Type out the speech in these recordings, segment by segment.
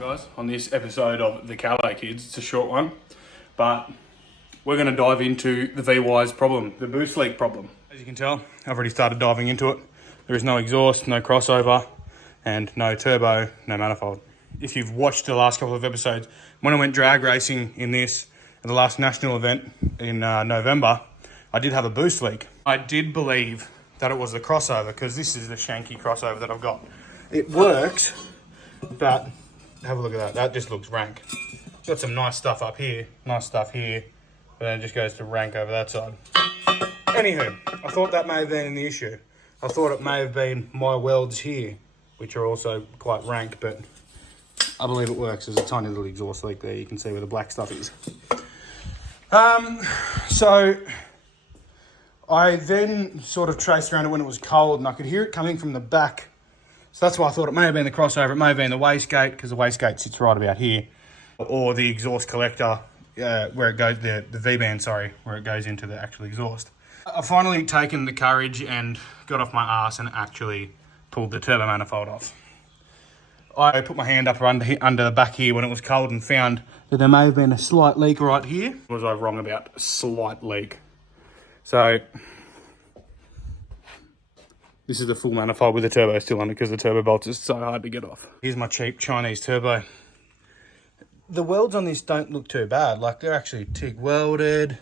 guys, on this episode of the Calais Kids. It's a short one, but we're going to dive into the VY's problem, the boost leak problem. As you can tell, I've already started diving into it. There is no exhaust, no crossover, and no turbo, no manifold. If you've watched the last couple of episodes, when I went drag racing in this, at the last national event in November, I did have a boost leak. I did believe that it was the crossover, because this is the shanky crossover that I've got. It works, but have a look at that. That just looks rank. Got some nice stuff up here, nice stuff here, but then it just goes to rank over that side. Anywho, I thought that may have been the issue. I thought it may have been my welds here, which are also quite rank, but I believe it works. There's a tiny little exhaust leak there. You can see where the black stuff is. So I then sort of traced around it when it was cold, and I could hear it coming from the back. So that's why I thought it may have been the crossover. It may have been the wastegate, because the wastegate sits right about here, or the exhaust collector, where it goes, the V-band, sorry, where it goes into the actual exhaust. I've finally taken the courage and got off my arse and actually pulled the turbo manifold off. I put my hand up under the back here when it was cold and found that there may have been a slight leak right here. Was I wrong about a slight leak? So this is the full manifold with the turbo still on it, because the turbo bolts are so hard to get off. Here's my cheap Chinese turbo. The welds on this don't look too bad. Like, they're actually TIG welded.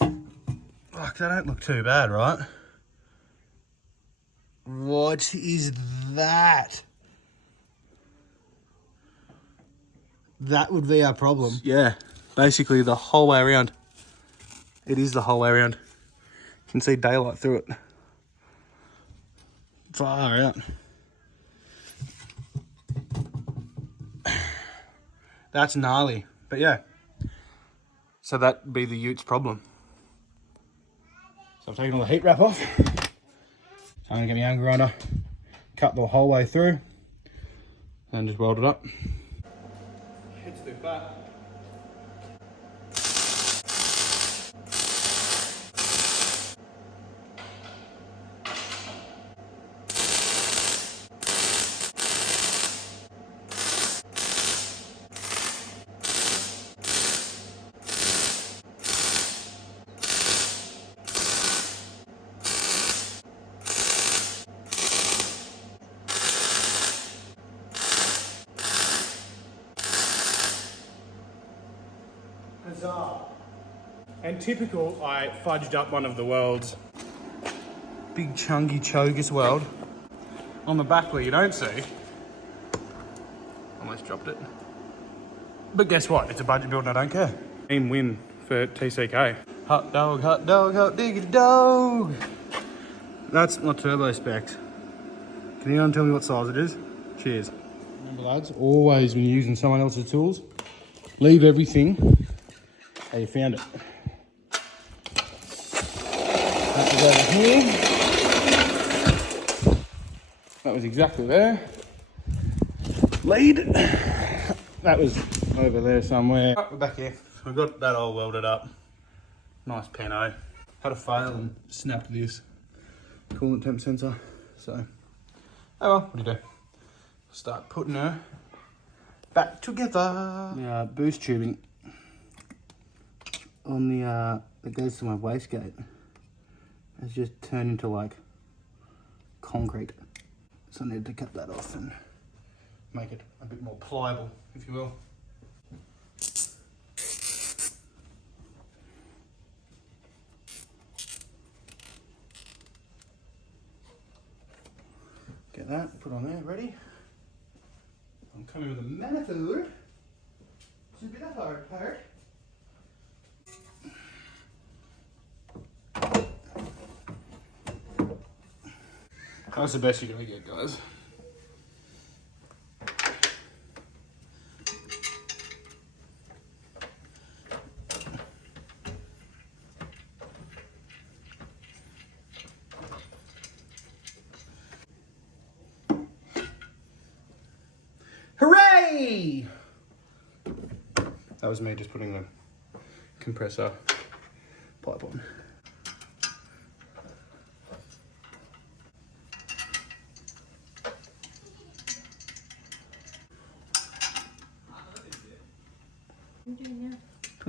Like, they don't look too bad, right? What is that? That would be our problem. Yeah, basically the whole way around. It is the whole way around. You can see daylight through it. Far out. That's gnarly, but yeah. So that'd be the Utes problem. So I've taken all the heat wrap off. So I'm gonna get my angle grinder, cut the whole way through, and just weld it up. It's too fat. Huzzah. And typical, I fudged up one of the welds. Big chunky chogus weld on the back where you don't see. Almost dropped it. But guess what? It's a budget build and I don't care. Team win for TCK. Hot dog, hot diggity dog. That's my turbo specs. Can anyone tell me what size it is? Cheers. Remember lads, always when you're using someone else's tools, leave everything how you found it. That was over here. That was exactly there. Lead. That was over there somewhere. Right, we're back here. We've got that all welded up. Nice pano. Had a fail and snapped this coolant temp sensor. So, oh well, what do you do? Start putting her back together. Now, boost tubing on the that goes to my wastegate has just turned into like concrete, so I need to cut that off and make it a bit more pliable, if you will. Get that put on there, ready. I'm coming with a manifold. It's a bit of hard part. That's the best you're gonna get, guys. Hooray! That was me just putting the compressor pipe on.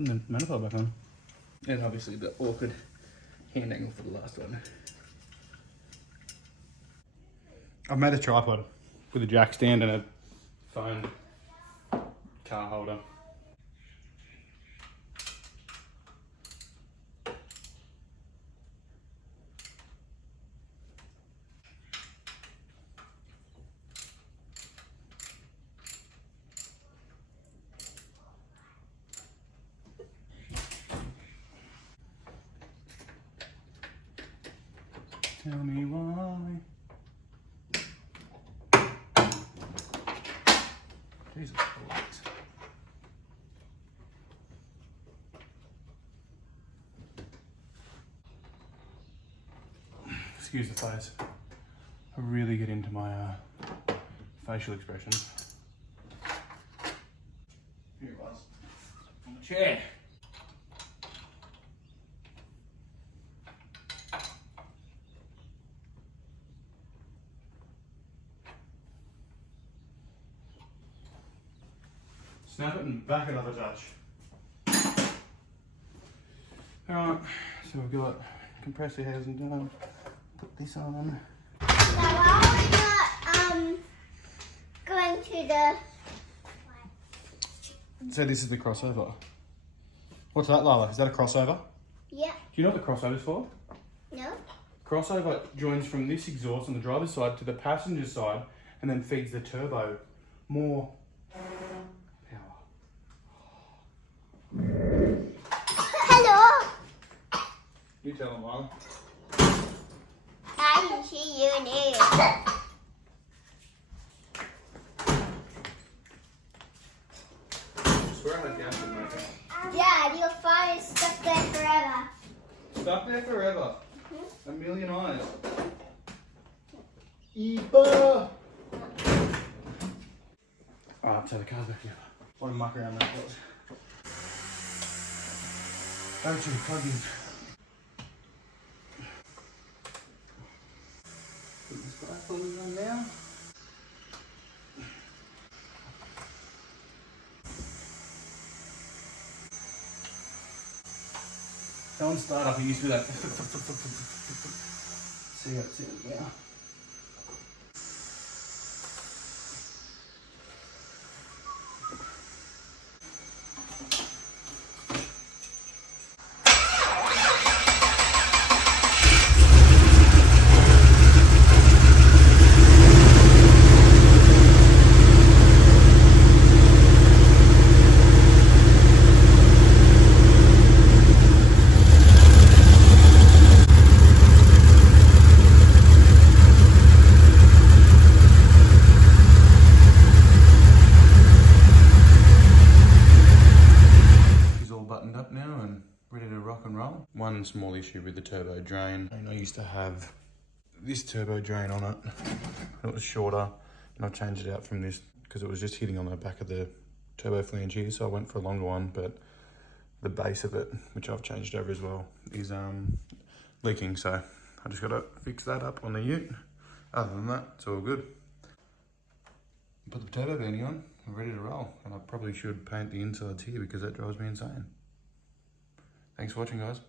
putting the manifold back on. And obviously the awkward hand angle for the last one. I've made a tripod with a jack stand and a phone car holder. Tell me why. Jesus Christ. Excuse the face. I really get into my facial expressions. Here it was. On the chair. Snap it and back another touch. Alright, so we've got compressor housing done. Put this on. So while we're going to the... So this is the crossover. What's that, Lala? Is that a crossover? Yeah. Do you know what the crossover's for? No. Crossover joins from this exhaust on the driver's side to the passenger side and then feeds the turbo more power. Hello. You tell them, Lala. I can see you now. I swear I had gas in my car. Dad, your phone is stuck there forever. Stuck there forever. A million eyes. Eba! Alright, so the car's back together. What a muck around that was. Actually, plug in. Put this back on now. Don't start up, you used to do that. See how it's in now. One small issue with the turbo drain. I used to have this turbo drain on it. It was shorter and I changed it out from this because it was just hitting on the back of the turbo flange here. So I went for a longer one, but the base of it, which I've changed over as well, is leaking. So I just got to fix that up on the ute. Other than that, it's all good. Put the turbo beanie on, I'm ready to roll. And I probably should paint the insides here because that drives me insane. Thanks for watching, guys.